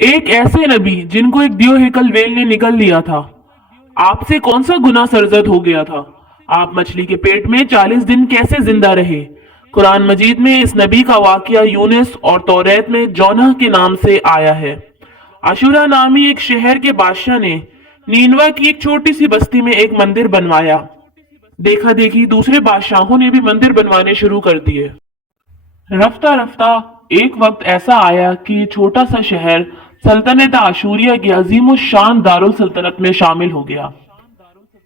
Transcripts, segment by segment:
ایک ایسے نبی جن کو ایک دیو ہیکل ویل نے نگل لیا تھا، آپ سے کون سا گناہ سرزد ہو گیا تھا؟ آپ مچھلی کے پیٹ میں 40 دن کیسے زندہ رہے؟ قرآن مجید میں اس نبی کا واقعہ یونس اور توریت میں جونہ کے نام سے آیا ہے۔ عاشورہ نامی ایک شہر کے بادشاہ نے نینوا کی ایک چھوٹی سی بستی میں ایک مندر بنوایا۔ دیکھا دیکھی دوسرے بادشاہوں نے بھی مندر بنوانے شروع کر دیے۔ رفتہ رفتہ ایک وقت ایسا آیا کہ یہ چھوٹا سا شہر سلطنت عاشوریہ کی عظیم الشان دارالسلطنت میں شامل ہو گیا۔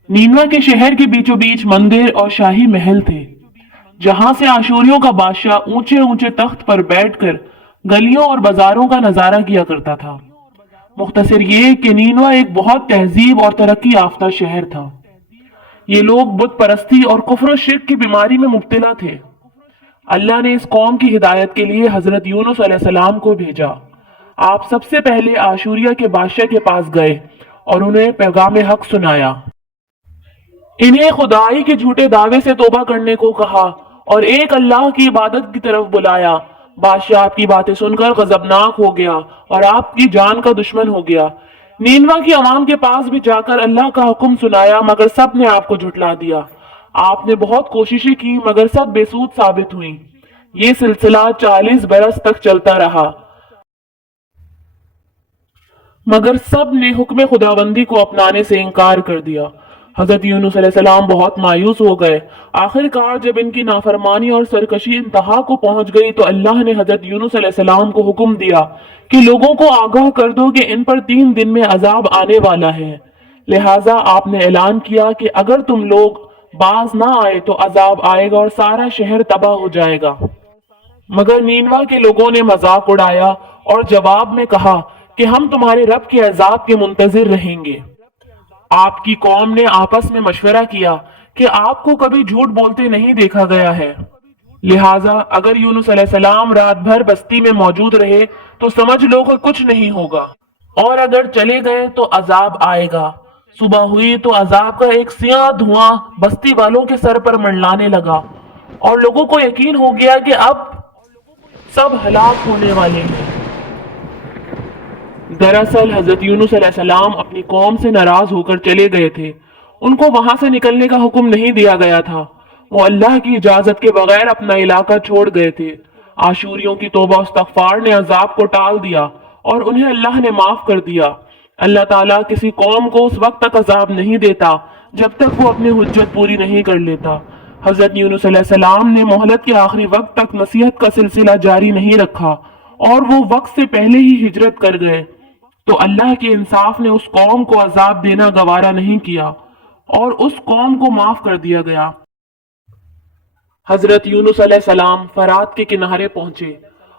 نینوا کے شہر کے بیچوں بیچ مندر اور شاہی محل تھے، جہاں سے عاشوریوں کا بادشاہ اونچے اونچے تخت پر بیٹھ کر گلیوں اور بازاروں کا نظارہ کیا کرتا تھا۔ مختصر یہ کہ نینوا ایک بہت تہذیب اور ترقی یافتہ شہر تھا۔ یہ لوگ بت پرستی اور کفر و شرک کی بیماری میں مبتلا تھے۔ اللہ نے اس قوم کی ہدایت کے لیے حضرت یونس علیہ السلام کو بھیجا۔ آپ سب سے پہلے عاشوریہ کے بادشاہ کے پاس گئے اور انہیں پیغام حق سنایا۔ انہیں خدائی کے جھوٹے دعوے سے توبہ کرنے کو کہا اور ایک اللہ کی عبادت کی طرف بلایا۔ بادشاہ آپ کی باتیں سن کر غضبناک ہو گیا اور آپ کی جان کا دشمن ہو گیا۔ نینوا کی عوام کے پاس بھی جا کر اللہ کا حکم سنایا، مگر سب نے آپ کو جھٹلا دیا۔ آپ نے بہت کوششیں کی مگر سب بے سود ثابت ہوئیں۔ یہ سلسلہ 40 برس تک چلتا رہا، مگر سب نے حکم خداوندی کو اپنانے سے انکار کر دیا۔ حضرت یونس علیہ السلام بہت مایوس ہو گئے۔ آخر کار جب ان کی نافرمانی اور سرکشی انتہا کو پہنچ گئی تو اللہ نے حضرت یونس علیہ السلام کو حکم دیا کہ لوگوں کو آگاہ کر دو کہ ان پر 3 دن میں عذاب آنے والا ہے۔ لہٰذا آپ نے اعلان کیا کہ اگر تم لوگ باز نہ آئے تو عذاب آئے گا اور سارا شہر تباہ ہو جائے گا۔ مگر نینوا کے لوگوں نے مذاق اڑایا اور جواب میں کہا کہ ہم تمہارے رب کے عذاب کے منتظر رہیں گے۔ آپ کی قوم نے آپس میں مشورہ کیا کہ آپ کو کبھی جھوٹ بولتے نہیں دیکھا گیا ہے، لہٰذا اگر یونس علیہ السلام رات بھر بستی میں موجود رہے تو سمجھ لو کہ کچھ نہیں ہوگا، اور اگر چلے گئے تو عذاب آئے گا۔ صبح ہوئی تو عذاب کا ایک سیاہ دھواں بستی والوں کے سر پر منڈلانے لگا اور لوگوں کو یقین ہو گیا کہ اب سب ہلاک ہونے والے ہیں۔ دراصل حضرت یونس علیہ السلام اپنی قوم سے ناراض ہو کر چلے گئے تھے، ان کو وہاں سے نکلنے کا حکم نہیں دیا گیا تھا، وہ اللہ کی اجازت کے بغیر اپنا علاقہ چھوڑ گئے تھے۔ عاشوریوں کی توبہ و استغفار نے عذاب کو ٹال دیا اور انہیں اللہ نے معاف کر دیا۔ اللہ تعالیٰ کسی قوم کو اس وقت تک عذاب نہیں دیتا جب تک وہ اپنی حجت پوری نہیں کر لیتا۔ حضرت یونس علیہ السلام نے مہلت کے آخری وقت تک نصیحت کا سلسلہ جاری نہیں رکھا اور وہ وقت سے پہلے ہی ہجرت کر گئے، تو اللہ کے انصاف نے اس قوم کو عذاب دینا گوارا نہیں کیا اور اس قوم کو معاف کر دیا گیا۔ حضرت یونس علیہ السلام فرات کے کنارے پہنچے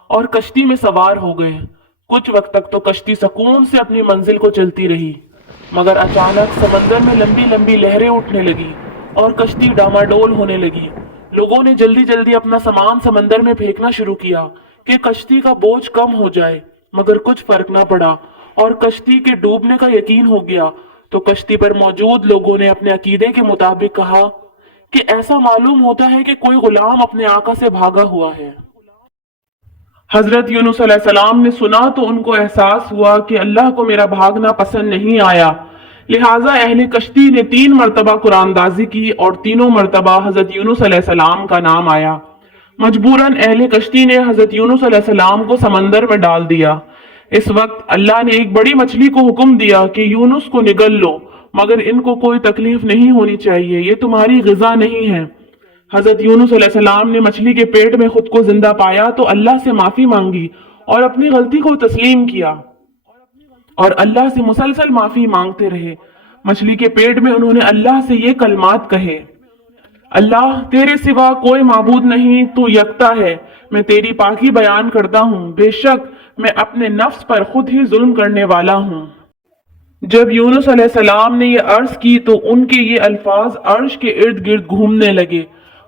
اور کشتی میں سوار ہو گئے۔ کچھ وقت تک تو کشتی سکون سے اپنی منزل کو چلتی رہی، مگر اچانک سمندر میں لمبی لمبی لہریں اٹھنے لگی اور کشتی ڈاماڈول ہونے لگی۔ لوگوں نے جلدی جلدی اپنا سامان سمندر میں پھینکنا شروع کیا کہ کشتی کا بوجھ کم ہو جائے، مگر کچھ فرق نہ پڑا اور کشتی کے ڈوبنے کا یقین ہو گیا۔ تو کشتی پر موجود لوگوں نے اپنے عقیدے کے مطابق کہا کہ ایسا معلوم ہوتا ہے کہ کوئی غلام اپنے آقا سے بھاگا ہوا ہے۔ حضرت یونس علیہ السلام نے سنا تو ان کو احساس ہوا کہ اللہ کو میرا بھاگنا پسند نہیں آیا، لہٰذا اہل کشتی نے 3 مرتبہ قرآن دازی کی اور تینوں مرتبہ حضرت یونس علیہ السلام کا نام آیا۔ مجبوراً اہل کشتی نے حضرت یونس علیہ السلام کو سمندر میں ڈال دیا۔ اس وقت اللہ نے ایک بڑی مچھلی کو حکم دیا کہ یونس کو نگل لو، مگر ان کو کوئی تکلیف نہیں ہونی چاہیے، یہ تمہاری غذا نہیں ہے۔ حضرت یونس علیہ السلام نے مچھلی کے پیٹ میں خود کو زندہ پایا تو اللہ سے معافی مانگی اور اپنی غلطی کو تسلیم کیا اور اللہ سے مسلسل معافی مانگتے رہے۔ مچھلی کے پیٹ میں انہوں نے اللہ سے یہ کلمات کہے: اللہ تیرے سوا کوئی معبود نہیں، تو یکتا ہے، میں تیری پاکی بیان کرتا ہوں، بے شک میں اپنے نفس پر خود ہی ظلم کرنے والا ہوں۔ جب یونس علیہ السلام نے یہ عرض کی تو ان کے یہ الفاظ عرش کے ارد گرد گھومنے لگے۔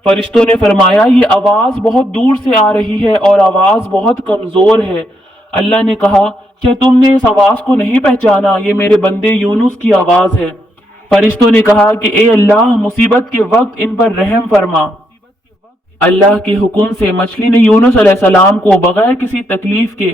فرشتوں نے فرمایا یہ آواز بہت دور سے آ رہی ہے اور آواز بہت کمزور ہے۔ اللہ نے کہا کیا تم نے اس آواز کو نہیں پہچانا؟ یہ میرے بندے یونس کی آواز ہے۔ فرشتوں نے کہا کہ اے اللہ مصیبت کے وقت ان پر رحم فرما۔ اللہ کے حکم سے مچھلی نے یونس علیہ السلام کو بغیر کسی تکلیف کے